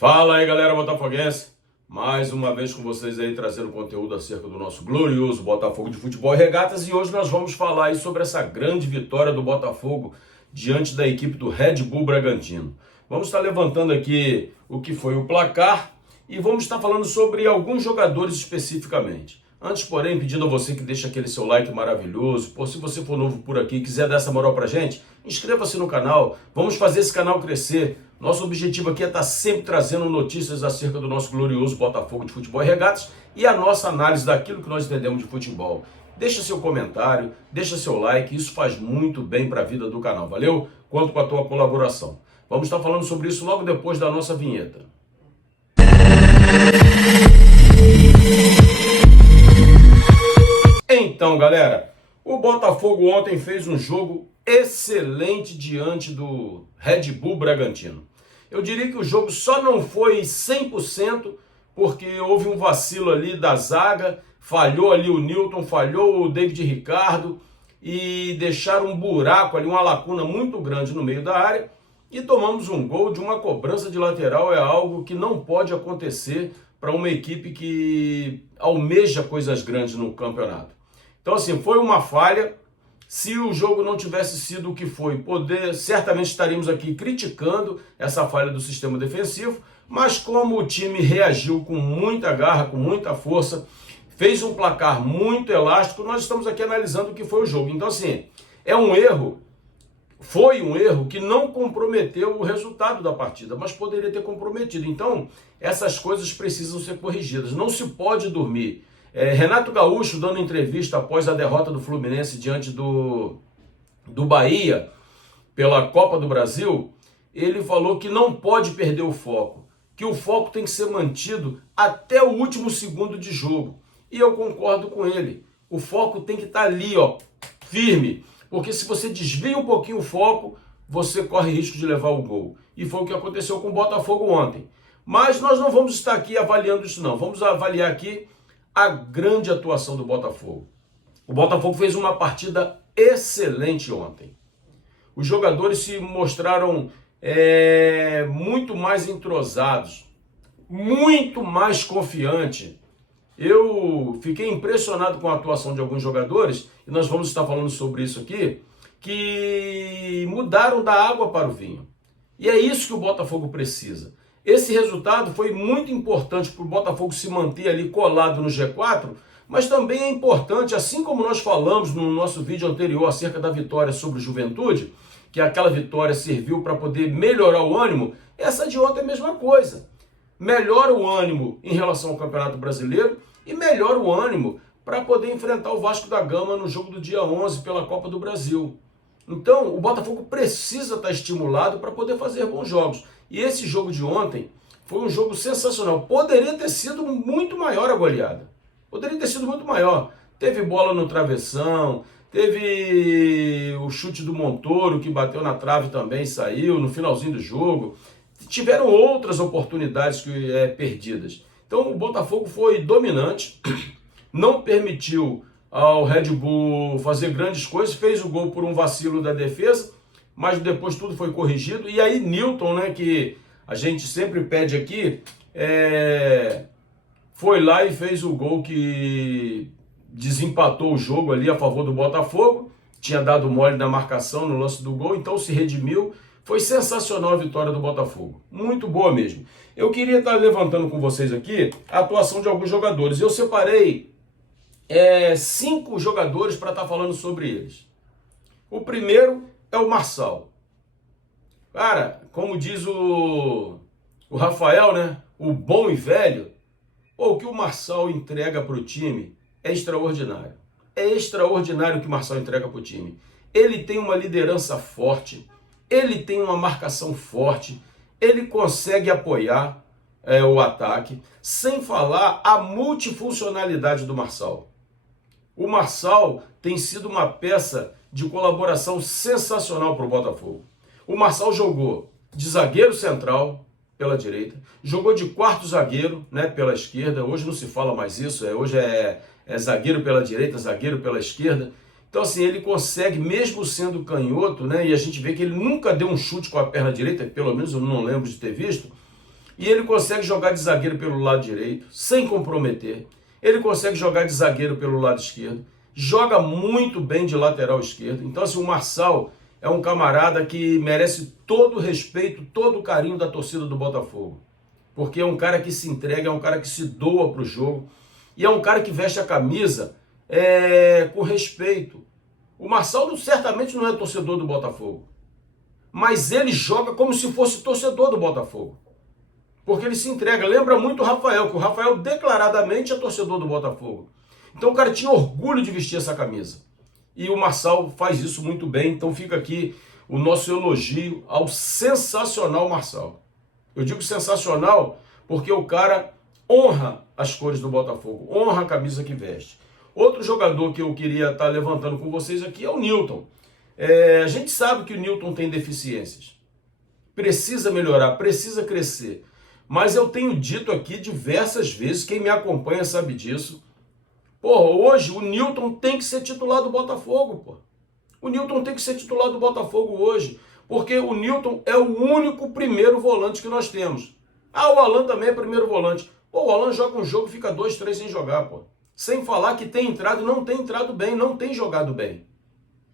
Fala aí, galera botafoguense, mais uma vez com vocês aí trazendo conteúdo acerca do nosso glorioso Botafogo de Futebol e Regatas, e hoje nós vamos falar aí sobre essa grande vitória do Botafogo diante da equipe do Red Bull Bragantino. Vamos estar levantando aqui o que foi o placar e vamos estar falando sobre alguns jogadores especificamente. Antes, porém, pedindo a você que deixe aquele seu like maravilhoso. Se você for novo por aqui e quiser dar essa moral pra gente, inscreva-se no canal, vamos fazer esse canal crescer. Nosso objetivo aqui é estar sempre trazendo notícias acerca do nosso glorioso Botafogo de Futebol e Regatas e a nossa análise daquilo que nós entendemos de futebol. Deixa seu comentário, deixa seu like, isso faz muito bem para a vida do canal, valeu? Conto com a tua colaboração. Vamos estar falando sobre isso logo depois da nossa vinheta. Então, galera, o Botafogo ontem fez um jogo excelente diante do Red Bull Bragantino. Eu diria que o jogo só não foi 100% porque houve um vacilo ali da zaga, falhou ali o Newton, falhou o David Ricardo e deixaram um buraco ali, uma lacuna muito grande no meio da área e tomamos um gol de uma cobrança de lateral. É algo que não pode acontecer para uma equipe que almeja coisas grandes no campeonato. Então, assim, foi uma falha. Se o jogo não tivesse sido o que foi, certamente estaríamos aqui criticando essa falha do sistema defensivo, mas como o time reagiu com muita garra, com muita força, fez um placar muito elástico, nós estamos aqui analisando o que foi o jogo. Então, assim, foi um erro que não comprometeu o resultado da partida, mas poderia ter comprometido. Então, essas coisas precisam ser corrigidas. Não se pode dormir. Renato Gaúcho, dando entrevista após a derrota do Fluminense diante do Bahia pela Copa do Brasil, ele falou que não pode perder o foco, que o foco tem que ser mantido até o último segundo de jogo. E eu concordo com ele. O foco tem que estar ali, firme, porque se você desvia um pouquinho o foco, você corre risco de levar o gol. E foi o que aconteceu com o Botafogo ontem. Mas nós não vamos estar aqui avaliando isso não, vamos avaliar aqui a grande atuação do Botafogo. O Botafogo fez uma partida excelente ontem. Os jogadores se mostraram muito mais entrosados, muito mais confiantes. Eu fiquei impressionado com a atuação de alguns jogadores, e nós vamos estar falando sobre isso aqui, que mudaram da água para o vinho. E é isso que o Botafogo precisa. Esse resultado foi muito importante para o Botafogo se manter ali colado no G4, mas também é importante, assim como nós falamos no nosso vídeo anterior acerca da vitória sobre o Juventude, que aquela vitória serviu para poder melhorar o ânimo, essa de ontem é a mesma coisa. Melhora o ânimo em relação ao Campeonato Brasileiro e melhora o ânimo para poder enfrentar o Vasco da Gama no jogo do dia 11 pela Copa do Brasil. Então, o Botafogo precisa estar estimulado para poder fazer bons jogos. E esse jogo de ontem foi um jogo sensacional. Poderia ter sido muito maior a goleada. Poderia ter sido muito maior. Teve bola no travessão, teve o chute do Montoro que bateu na trave também, saiu no finalzinho do jogo. Tiveram outras oportunidades perdidas. Então o Botafogo foi dominante, não permitiu ao Red Bull fazer grandes coisas, fez o gol por um vacilo da defesa, mas depois tudo foi corrigido. E aí Newton, que a gente sempre pede aqui, foi lá e fez o gol que desempatou o jogo ali a favor do Botafogo. Tinha dado mole na marcação no lance do gol, então se redimiu. Foi sensacional a vitória do Botafogo, muito boa mesmo. Eu queria estar levantando com vocês aqui a atuação de alguns jogadores. Eu separei 5 jogadores para estar falando sobre eles. O primeiro é o Marçal. Cara, como diz o Rafael, o bom e velho, o que o Marçal entrega para o time é extraordinário. É extraordinário o que o Marçal entrega para o time. Ele tem uma liderança forte, ele tem uma marcação forte, ele consegue apoiar o ataque, sem falar a multifuncionalidade do Marçal. O Marçal tem sido uma peça de colaboração sensacional para o Botafogo. O Marçal jogou de zagueiro central pela direita, jogou de quarto zagueiro pela esquerda. Hoje não se fala mais isso, hoje é zagueiro pela direita, zagueiro pela esquerda. Então, assim, ele consegue, mesmo sendo canhoto, e a gente vê que ele nunca deu um chute com a perna direita, pelo menos eu não lembro de ter visto, E ele consegue jogar de zagueiro pelo lado direito, sem comprometer. Ele consegue jogar de zagueiro pelo lado esquerdo. Joga muito bem de lateral esquerdo. Então, assim, o Marçal é um camarada que merece todo o respeito, todo o carinho da torcida do Botafogo. Porque é um cara que se entrega, é um cara que se doa para o jogo. E é um cara que veste a camisa com respeito. O Marçal certamente não é torcedor do Botafogo. Mas ele joga como se fosse torcedor do Botafogo. Porque ele se entrega. Lembra muito o Rafael, que o Rafael declaradamente é torcedor do Botafogo. Então o cara tinha orgulho de vestir essa camisa. E o Marçal faz isso muito bem. Então fica aqui o nosso elogio ao sensacional Marçal. Eu digo sensacional porque o cara honra as cores do Botafogo, honra a camisa que veste. Outro jogador que eu queria estar levantando com vocês aqui é o Nilton. A gente sabe que o Nilton tem deficiências. Precisa melhorar, precisa crescer. Mas eu tenho dito aqui diversas vezes, quem me acompanha sabe disso. Hoje o Nilton tem que ser titular do Botafogo, O Nilton tem que ser titular do Botafogo hoje. Porque o Nilton é o único primeiro volante que nós temos. O Alan também é primeiro volante. O Alan joga um jogo e fica 2, 3 sem jogar, Sem falar que tem entrado e não tem entrado bem, não tem jogado bem.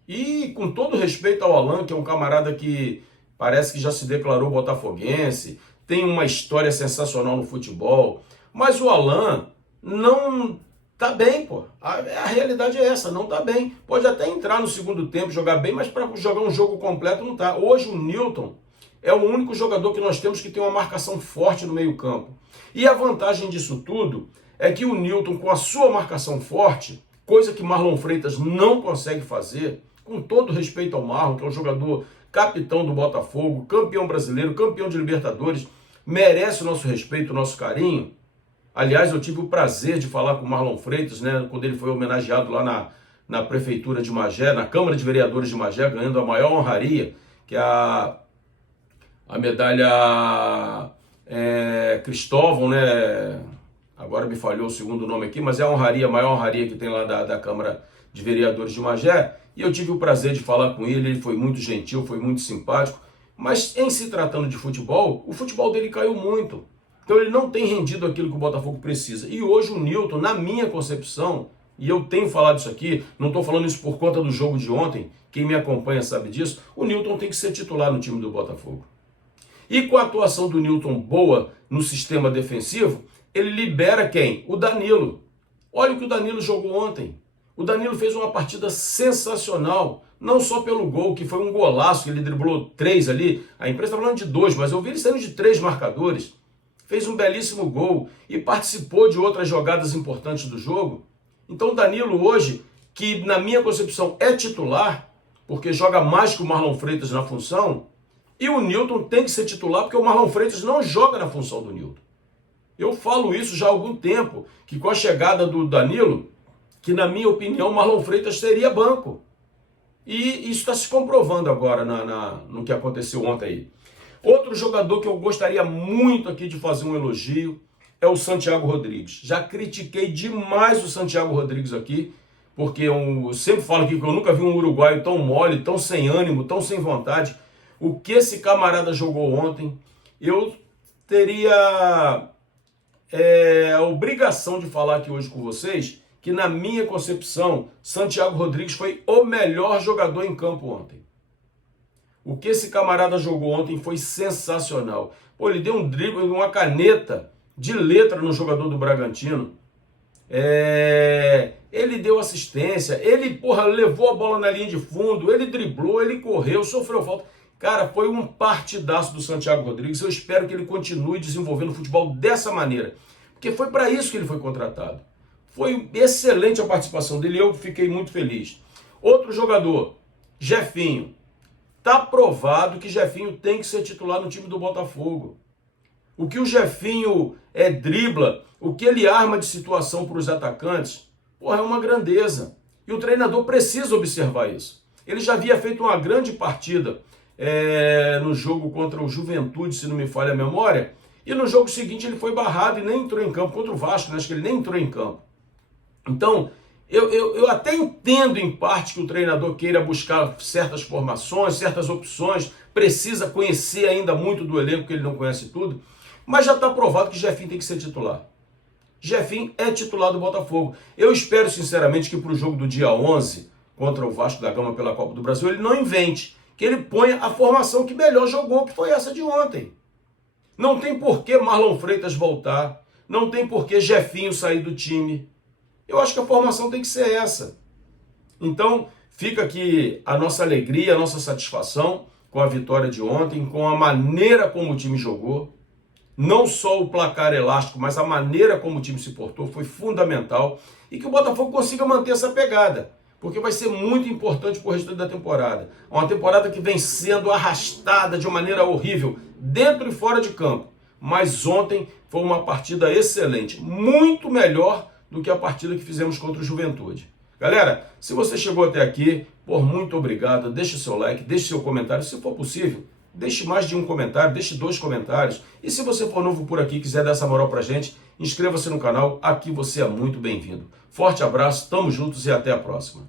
E com todo respeito ao Alan, que é um camarada que parece que já se declarou botafoguense, tem uma história sensacional no futebol, mas o Alan não tá bem, A realidade é essa, não tá bem. Pode até entrar no segundo tempo, jogar bem, mas para jogar um jogo completo não tá. Hoje o Nilton é o único jogador que nós temos que tem uma marcação forte no meio-campo. E a vantagem disso tudo é que o Nilton, com a sua marcação forte, coisa que Marlon Freitas não consegue fazer, com todo respeito ao Marlon, que é um jogador capitão do Botafogo, campeão brasileiro, campeão de Libertadores, merece o nosso respeito, o nosso carinho. Aliás, eu tive o prazer de falar com o Marlon Freitas, quando ele foi homenageado lá na Prefeitura de Magé, na Câmara de Vereadores de Magé, ganhando a maior honraria, que é a medalha Cristóvão, Agora me falhou o segundo nome aqui, mas é a maior honraria que tem lá da Câmara de Vereadores de Magé. E eu tive o prazer de falar com ele foi muito gentil, foi muito simpático. Mas em se tratando de futebol, o futebol dele caiu muito. Então ele não tem rendido aquilo que o Botafogo precisa. E hoje o Nilton, na minha concepção, e eu tenho falado isso aqui, não estou falando isso por conta do jogo de ontem, quem me acompanha sabe disso, o Nilton tem que ser titular no time do Botafogo. E com a atuação do Nilton boa no sistema defensivo, ele libera quem? O Danilo. Olha o que o Danilo jogou ontem. O Danilo fez uma partida sensacional, não só pelo gol, que foi um golaço, ele driblou 3 ali, a imprensa está falando de 2, mas eu vi ele saindo de 3 marcadores, fez um belíssimo gol e participou de outras jogadas importantes do jogo. Então o Danilo hoje, que na minha concepção é titular, porque joga mais que o Marlon Freitas na função, e o Nilton tem que ser titular, porque o Marlon Freitas não joga na função do Nilton. Eu falo isso já há algum tempo, que com a chegada do Danilo, que na minha opinião o Marlon Freitas seria banco. E isso está se comprovando agora no que aconteceu ontem aí. Outro jogador que eu gostaria muito aqui de fazer um elogio é o Santiago Rodrigues. Já critiquei demais o Santiago Rodrigues aqui, porque eu sempre falo aqui que eu nunca vi um uruguaio tão mole, tão sem ânimo, tão sem vontade. O que esse camarada jogou ontem, eu teria a obrigação de falar aqui hoje com vocês que, na minha concepção, Santiago Rodrigues foi o melhor jogador em campo ontem. O que esse camarada jogou ontem foi sensacional. Ele deu um drible, uma caneta de letra no jogador do Bragantino. Ele deu assistência, ele levou a bola na linha de fundo, ele driblou, ele correu, sofreu falta. Cara, foi um partidaço do Santiago Rodrigues. Eu espero que ele continue desenvolvendo o futebol dessa maneira, porque foi para isso que ele foi contratado. Foi excelente a participação dele, eu fiquei muito feliz. Outro jogador, Jefinho. Está provado que Jefinho tem que ser titular no time do Botafogo. O que o Jefinho dribla, o que ele arma de situação para os atacantes, é uma grandeza. E o treinador precisa observar isso. Ele já havia feito uma grande partida no jogo contra o Juventude, se não me falha a memória, e no jogo seguinte ele foi barrado e nem entrou em campo, contra o Vasco, acho que ele nem entrou em campo. Então, eu até entendo em parte que o treinador queira buscar certas formações, certas opções precisa conhecer ainda muito do elenco, porque ele não conhece tudo, mas já está provado que Jefinho tem que ser titular. Jefinho é titular do Botafogo. Eu espero sinceramente que para o jogo do dia 11, contra o Vasco da Gama pela Copa do Brasil, ele não invente, que ele ponha a formação que melhor jogou, que foi essa de ontem. Não tem por que Marlon Freitas voltar, não tem por que Jefinho sair do time. Eu acho que a formação tem que ser essa. Então, fica aqui a nossa alegria, a nossa satisfação com a vitória de ontem, com a maneira como o time jogou. Não só o placar elástico, mas a maneira como o time se portou foi fundamental. E que o Botafogo consiga manter essa pegada, porque vai ser muito importante para o restante da temporada. Uma temporada que vem sendo arrastada de uma maneira horrível, dentro e fora de campo. Mas ontem foi uma partida excelente, muito melhor do que a partida que fizemos contra o Juventude. Galera, se você chegou até aqui, muito obrigado, deixe seu like, deixe seu comentário, se for possível, deixe mais de um comentário, deixe 2 comentários. E se você for novo por aqui e quiser dar essa moral pra gente, inscreva-se no canal, aqui você é muito bem-vindo. Forte abraço, tamo juntos e até a próxima.